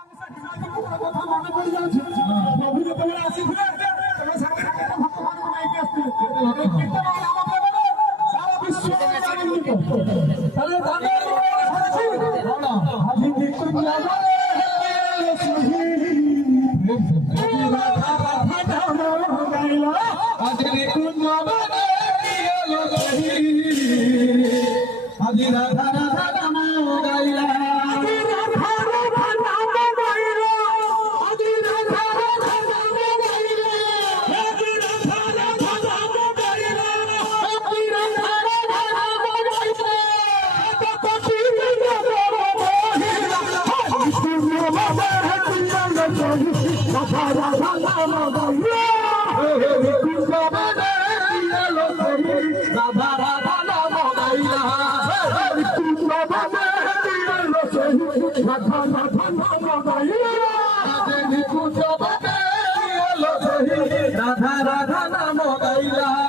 কথা মনে পড়ে যাচ্ছে প্রভু যেତେବେଳେ ଆସିଥିଲେ ତମେ ସାଙ୍ଗେ ସାଙ୍ଗେ ଭକ୍ତମାନଙ୍କୁ ନେଇକି ଆସିଥିଲେ କୀର୍ତ୍ତନ ନାମ ଦେବେ ସାରା ବିଶ୍ୱ ଜାଣିବ ତାହେଲେ ତାହେଲେ ଆଜି କୀର୍ତ୍ତନ ନାମରେ ରାଧା ରାଧା ନାମ ଗାଇଲା ଆଜି କୀର୍ତ୍ତନ ନାମରେ ଆଜି ରାଧା ରାଧା ନାମ ଗାଇଲା রাধা রাধা নাম গাইলা